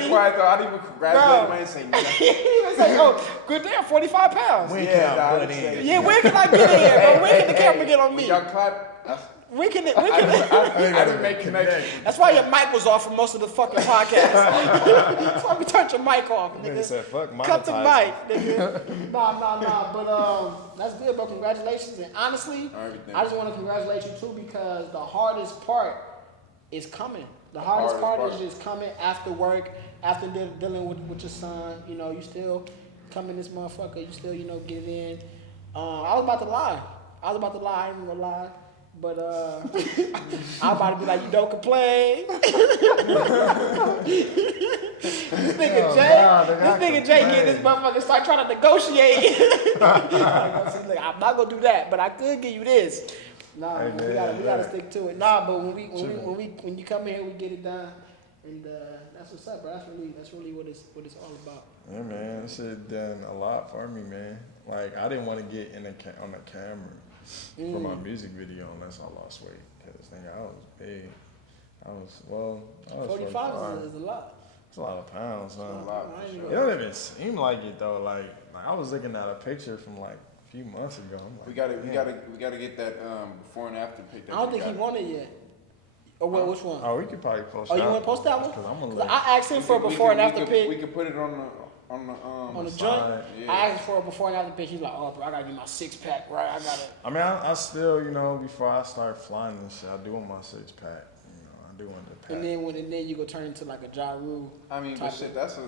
quiet though. I didn't even congratulate him. I ain't say nothing. He was like, "Oh, good damn, 45 pounds." When can I get in Yeah, when can I get in here, bro? When can the camera get on me? Y'all clap. We can. I didn't make connections. That's why your mic was off for most of the fucking podcast. That's why we turned your mic off, nigga. Nigga said, fuck Cut the monetize. mic, nigga. Nah. But that's good, bro. Congratulations. And honestly, I just want to congratulate you too because the hardest part is coming. The hardest part is just coming after work, after dealing with your son. You know, you still come in this motherfucker. You still, get it in. I was about to lie. I ain't even gonna lie. But I'm about to be like, you don't complain. This nigga Jay get this motherfucker start trying to negotiate. I'm not gonna do that, but I could give you this. Nah, we gotta stick to it. Nah, but when you come here, we get it done, and that's what's up, bro. That's really what it's all about. Yeah, man, this shit done a lot for me, man. Like I didn't want to get on the camera. For my music video, unless I lost weight, because I was big. I was 45 is a lot. It's a lot of pounds, huh? It don't even seem like it though. Like I was looking at a picture from like a few months ago. I'm like, we gotta get that before and after picture. I don't think he won it yet. Or which one? Oh, we could probably post. Oh, you want to post that one? Cause I asked him for a before and after pic. We could put it on the joint. Yeah. I asked for a before and after pic. He's like, oh, bro, I gotta get my 6-pack right. I gotta. I mean, I still, before I start flying and shit, I do want my 6-pack. I do want the pack. And then you go turn into like a Ja Rule. I mean, but shit, that's a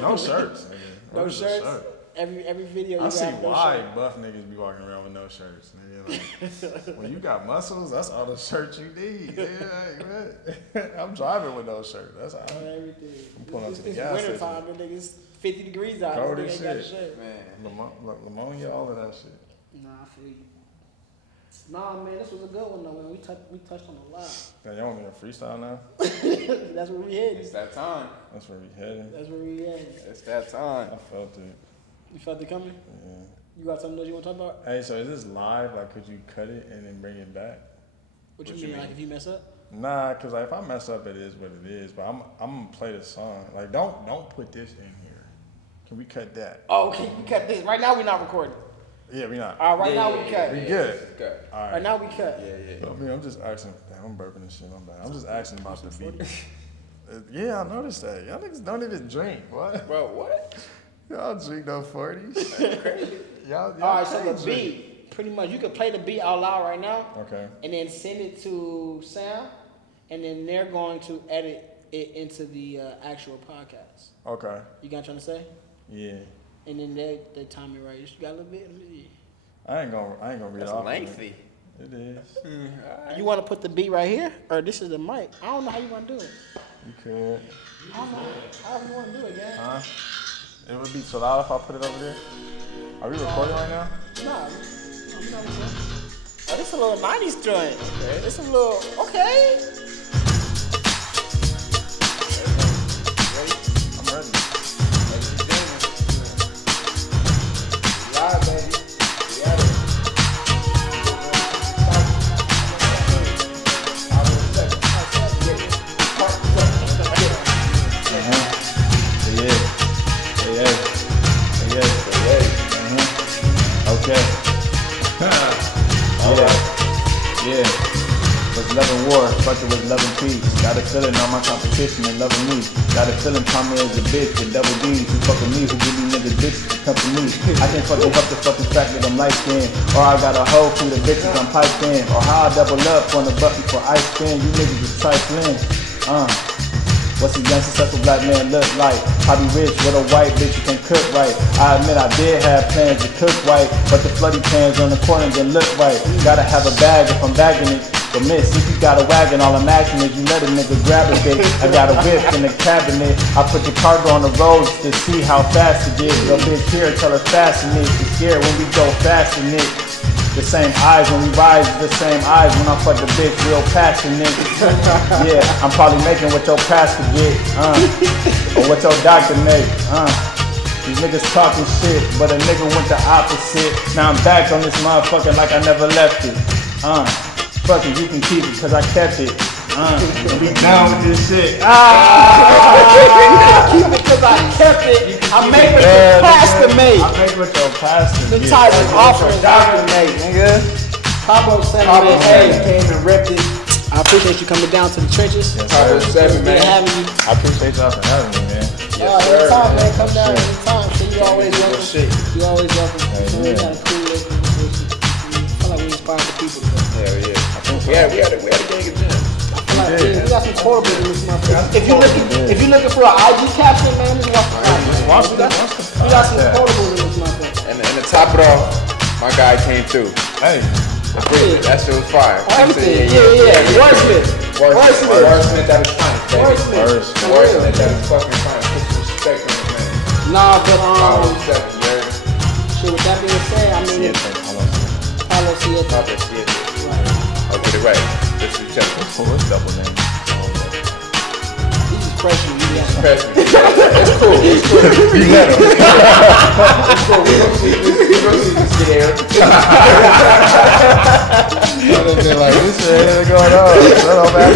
no shirts. Nigga. No shirts. Every video you I see why shirt. buff niggas be walking around with no shirts. Nigga. Like, when you got muscles, that's all the shirts you need. Yeah, I'm driving with no shirt. That's all. Everything. I'm pulling up to the it's gas winter station. time, the niggas 50 degrees out. Cold They as ain't got a shit. shirt. Man. Pneumonia, all of that shit. Nah, I feel you. Nah, man, this was a good one though, man. We touched on a lot. Damn, y'all want me to freestyle now? That's where we headed. It's that time. That's where we headed. It's that time. I felt it. You felt it coming? Yeah. You got something else you want to talk about? Hey, so is this live? Like, could you cut it and then bring it back? What you mean? Like if you mess up? Nah, cause like if I mess up, it is what it is. But I'm gonna play the song. Like, don't put this in here. Can we cut that? Oh, okay, we cut this. Right now we're not recording. Yeah, we not. All right, right now we cut. We good. Cut. All right. Right now we cut. Yeah. I mean, I'm just asking. Damn, I'm burping this shit. I'm bad. I'm just asking about the beat. Yeah, I noticed that. Y'all niggas don't even drink. What? Bro, what? Y'all drink no 40s. Crazy. All right, so the beat, pretty much, you could play the beat out loud right now. Okay. And then send it to Sam, and then they're going to edit it into the actual podcast. Okay. You got what I'm trying to say? Yeah. And then they time it right. You got a little bit. I ain't gonna read That's off. lengthy. It is. You want to put the beat right here, or this is the mic? I don't know how you want to do it. You could. I don't know how you want to do it, gang. Huh? It would be so loud if I put it over there. Are we recording right now? Nah, I'm not recording. Oh, this a little 90s joint. Okay. This a little, okay. I'm ready. Live, baby. We at it. Okay. Yeah. Was loving war, but it was loving peace. Got a feeling on my competition and loving me. Got a feeling Tommy is a bitch with double D's. Who fucking me, who give me niggas bitches to company. I can't fucking help the fucking fact that I'm light skinned. Or I got a hoe full of bitches I'm piped in. Or how I double up on the button for ice spin. You niggas is trifling. What's a young successful black man look like? Probably rich with a white bitch who can cook right. I admit I did have plans to cook right, but the floody pans on the corner didn't look right. Gotta have a bag if I'm bagging it. But miss, if you got a wagon, all I'm asking is you let a nigga grab a bit. I got a whip in the cabinet. I put the cargo on the roads to see how fast it is. Your bitch here, tell her fasten it. She's scared when we go fast in it. The same eyes when we rise, the same eyes when I fuck the bitch real passionate. Yeah, I'm probably making what your pastor get, or what your doctor make, These niggas talking shit, but a nigga went the opposite. Now I'm back on this motherfucker like I never left it, Fuck it, you can keep it, cause I kept it. Be down with this shit. Keep it cause I kept it. I make what your pastor made. I make what your pastor The type of offering doctor made, nigga. PabloSevn, man. Hey, came and repped it. I appreciate you coming down to the trenches. Yes, PabloSevn, man. Having you. I appreciate y'all for having me, man. Anytime, man. Come down anytime. So you always welcome. You always welcome. So we got a cool little conversation. I feel like we inspired the people. Hell yeah. We had a gang of gems. We got some horrible in this motherfucker. If you're looking for an IG caption, man, just watch the we got some horrible in this motherfucker. And to top it off, my guy came through. Hey. That shit was fire. Everything. Yeah. Wordsmith. Wordsmith, that was fine. Wordsmith, that was fucking fine. Put some respect on it, man. Nah, but Shit, with that being said, I mean, Siete. I'll get it right. Let's do check. What's double name? This is freshman. It's cool. You let him. It's cool. We gonna see this get here. They're like, this shit going on. Shut up, man.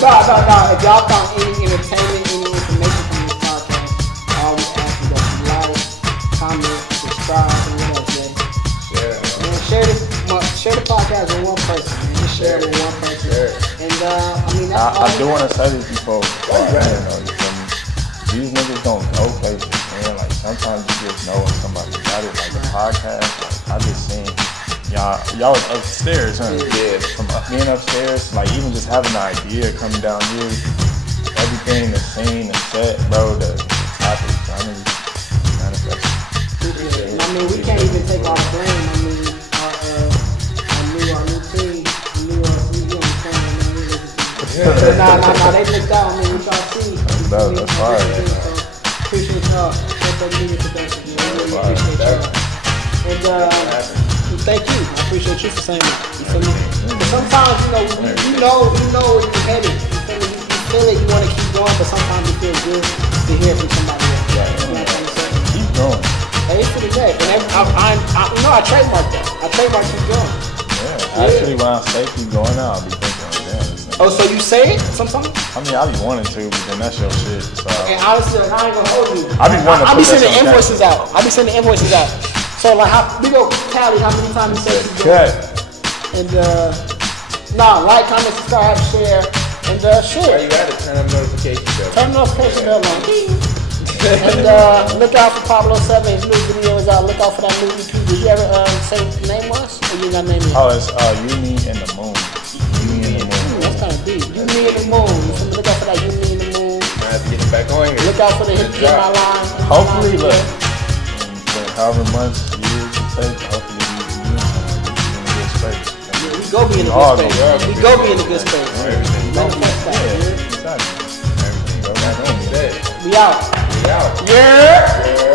Nah. If y'all found any entertainment, any information from this podcast, I always ask you that you like, comment, subscribe, and what else, man. Man, share the podcast with one person, man. Just share it with one person. And I mean, that's I do want to say this before I know you feel me. These niggas don't go places, man. Like sometimes you just know when somebody got it. Like the podcast, like I just seen y'all was upstairs, huh? Yeah. From being upstairs, like even just having the idea coming down here, everything, the scene, the set, bro, the topics. I mean, I mean, we can't even take all the blame. I mean, our new team, you understand, man. Nah, they looked out. I mean, we y'all see. That's fire. Appreciate y'all. Really appreciate y'all. And thank you. I appreciate you for saying that. You feel me? But sometimes, you know where you're headed. You feel me? You feel it, you want to keep going, but sometimes it feels good to hear from somebody else. Yeah. You know what I'm saying? Keep going. Hey, it's pretty great. And I trademarked that. I trademarked keep going. Yeah. Actually, when I say keep going out, I'll be thinking, damn. Oh, so you say it sometimes? I mean, I be wanting to, but then that's your shit. So. And honestly, like, I ain't gonna hold you. I be wanting to. I be sending invoices out. So like, we go tally how many times you say keep going. And like, comment, subscribe, share, and share. You gotta turn on notification bell. Turn the notification bell on. And look out for PabloSevn. His new video is out. Look out for that new EP. Did you ever say the name was? Or you got name yet? Oh, it's You, Me, and the Moon. You, Me, and the Moon. That's kind of deep. You, Me, and the Moon. So look out for that You, Me, and the Moon. I have to get it back on here. Look out for the Hit My Line. Hopefully, look. In however months, years it takes, hopefully you in a good space. We go be in a good space. We go be in a good space. Manifest that. Yeah, exactly. Everything go back on. We out. Yeah. Yeah.